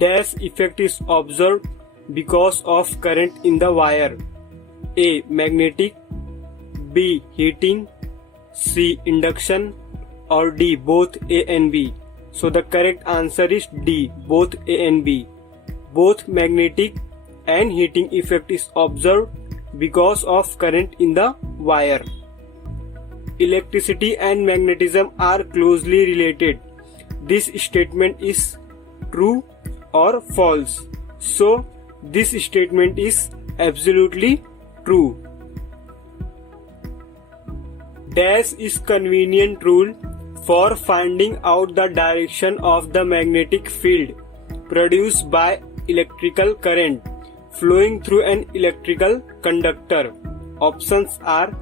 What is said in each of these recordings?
Dash effect is observed because of current in the wire. A. Magnetic, B. Heating, C. Induction, or D. Both A and B. So the correct answer is D. Both A and B. Both magnetic and heating effect is observed because of current in the wire. Electricity and magnetism are closely related. This statement is true or false. So this statement is absolutely true. Dash is convenient rule for finding out the direction of the magnetic field produced by electrical current flowing through an electrical conductor. Options are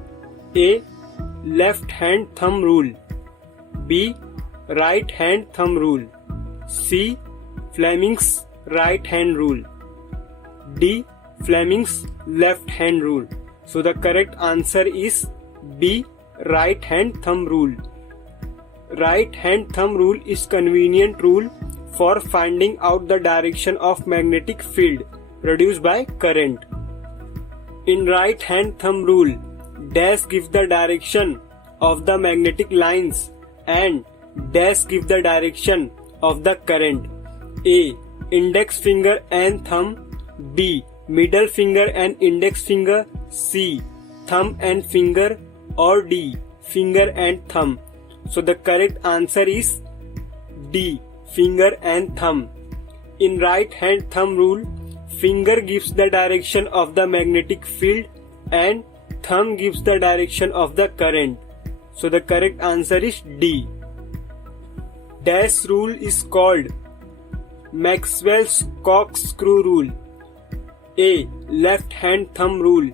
A. Left hand thumb rule, B. Right hand thumb rule, C. Fleming's right hand rule, D. Fleming's left hand rule. So the correct answer is B. Right hand thumb rule. Right hand thumb rule is convenient rule for finding out the direction of magnetic field produced by current. In right hand thumb rule, dash gives the direction of the magnetic lines and dash gives the direction of the current. A. Index finger and thumb, B. Middle finger and index finger, C. Thumb and finger, or D. Finger and thumb. So the correct answer is D. Finger and thumb. In right hand thumb rule, finger gives the direction of the magnetic field and thumb gives the direction of the current. So the correct answer is D. Dash rule is called Maxwell's corkscrew rule. A. Left hand thumb rule,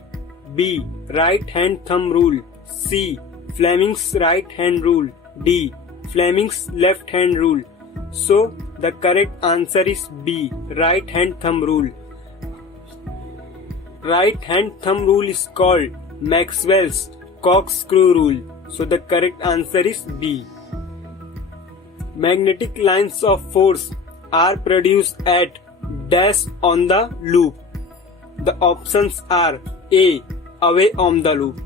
B. Right hand thumb rule, C. Fleming's right hand rule, D. Fleming's left hand rule. So the correct answer is B. Right hand thumb rule. Right hand thumb rule is called Maxwell's corkscrew rule. So the correct answer is B. Magnetic lines of force are produced at dash on the loop. The options are A. Away on the loop,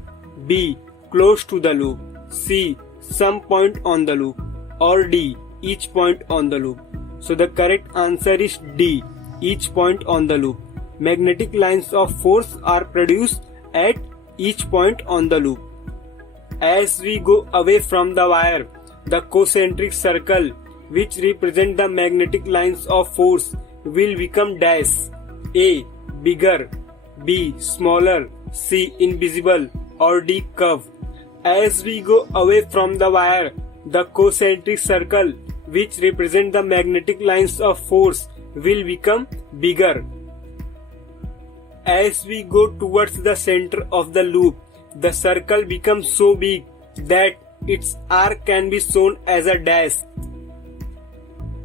B. Close to the loop, C. Some point on the loop, or D. Each point on the loop. So the correct answer is D. Each point on the loop. Magnetic lines of force are produced at each point on the loop. As we go away from the wire, the concentric circle which represent the magnetic lines of force will become dash. A. Bigger, B. Smaller, C. Invisible, or D. Curve. As we go away from the wire, the concentric circle which represent the magnetic lines of force will become bigger. As we go towards the center of the loop, the circle becomes so big that its arc can be shown as a dash.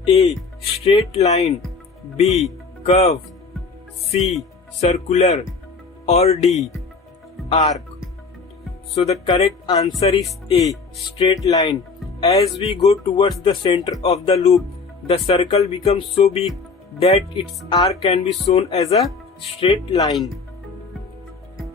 A. Straight line, B. Curve, C. Circular, or D. Arc. So the correct answer is A. Straight line. As we go towards the center of the loop, the circle becomes so big that its arc can be shown as a straight line.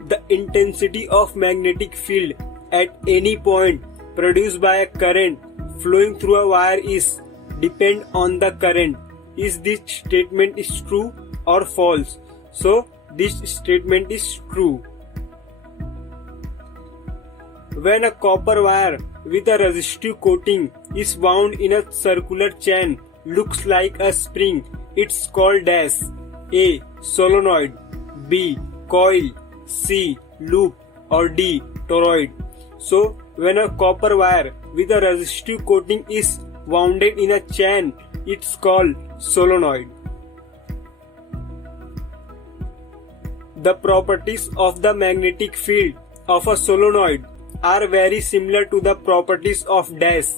The intensity of magnetic field at any point produced by a current flowing through a wire is depend on the current. Is this statement is true or false? So this statement is true. When a copper wire with a resistive coating is wound in a circular chain looks like a spring, it's called dash. A. Solenoid, B. Coil, C. Loop, or D. Toroid. So when a copper wire with a resistive coating is wounded in a chain, it's called solenoid. The properties of the magnetic field of a solenoid are very similar to the properties of dash.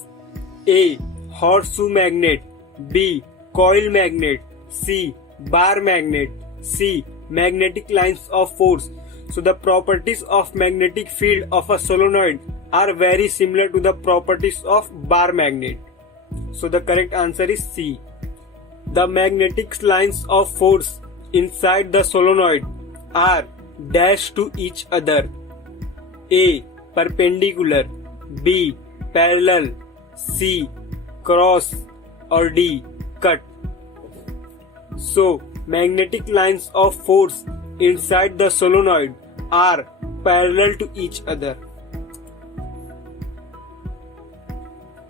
A. Horseshoe magnet, B. Coil magnet, C. Bar magnet, C. Magnetic lines of force. So the properties of magnetic field of a solenoid are very similar to the properties of bar magnet. So the correct answer is C. The magnetic lines of force inside the solenoid are dash to each other. A. Perpendicular, B. Parallel, C. Cross, or D. Cut. So, magnetic lines of force inside the solenoid are parallel to each other.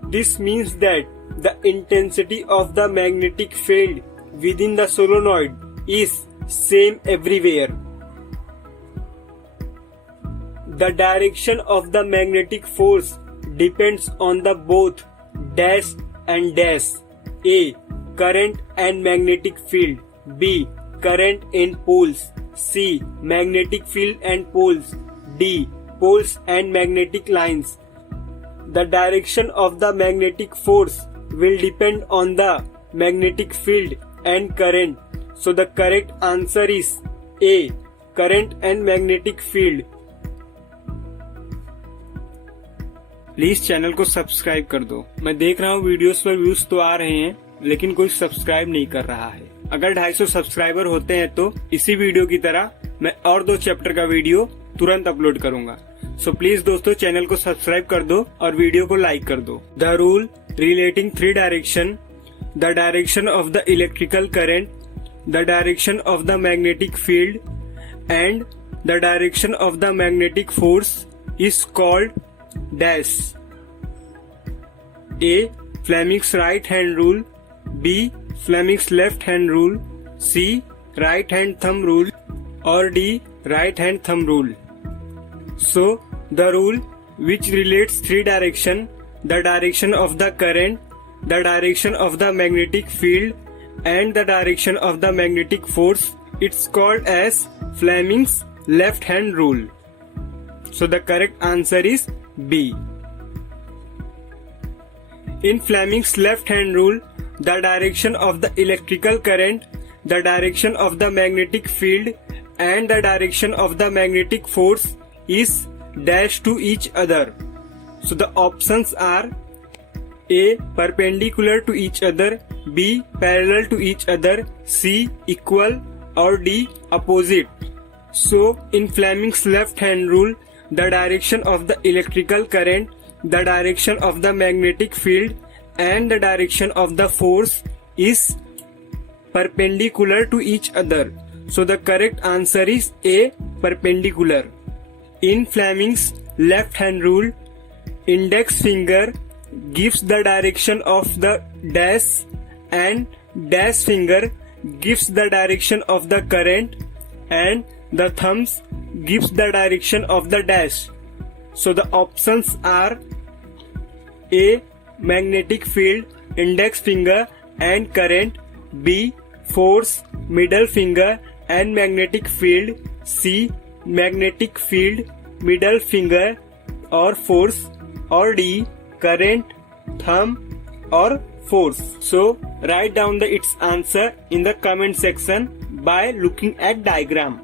This means that the intensity of the magnetic field within the solenoid is same everywhere. The direction of the magnetic force depends on the both dash and dash. A. Current and magnetic field. B. Current in poles. C. Magnetic field and poles. D. Poles and magnetic lines. The direction of the magnetic force will depend on the magnetic field and current. So the correct answer is A. Current and magnetic field. Please channel को subscribe कर दो। मैं देख रहा हूँ videos पर views तो आ रहे हैं लेकिन कोई सब्सक्राइब नहीं कर रहा है। अगर 250 सब्सक्राइबर होते हैं तो इसी वीडियो की तरह मैं और 2 चैप्टर का वीडियो तुरंत अपलोड करूंगा। सो प्लीज दोस्तों चैनल को सब्सक्राइब कर दो और वीडियो को लाइक कर दो। The rule relating 3 direction, the direction of the electrical current, the direction of the magnetic field and the direction of the magnetic force is called dash. A. Fleming's right hand rule. B. Fleming's left hand rule. C. Right hand thumb rule. Or D. Right hand thumb rule. So, the rule which relates 3 direction, the direction of the current, the direction of the magnetic field, and the direction of the magnetic force, it's called as Fleming's left hand rule. So, the correct answer is B. In Fleming's left hand rule, the direction of the electrical current, the direction of the magnetic field, and the direction of the magnetic force is dash to each other. So the options are A. Perpendicular to each other, B. Parallel to each other, C. Equal, or D. Opposite. So in Fleming's left hand rule, the direction of the electrical current, the direction of the magnetic field, and the direction of the force is perpendicular to each other. So the correct answer is A. Perpendicular. In Fleming's left hand rule, index finger gives the direction of the dash and dash finger gives the direction of the current and the thumbs gives the direction of the dash. So the options are A. Magnetic field, index finger and current, B. Force, middle finger and magnetic field, C. Magnetic field, middle finger or force, or D. Current, thumb or force. So write down its answer in the comment section by looking at diagram.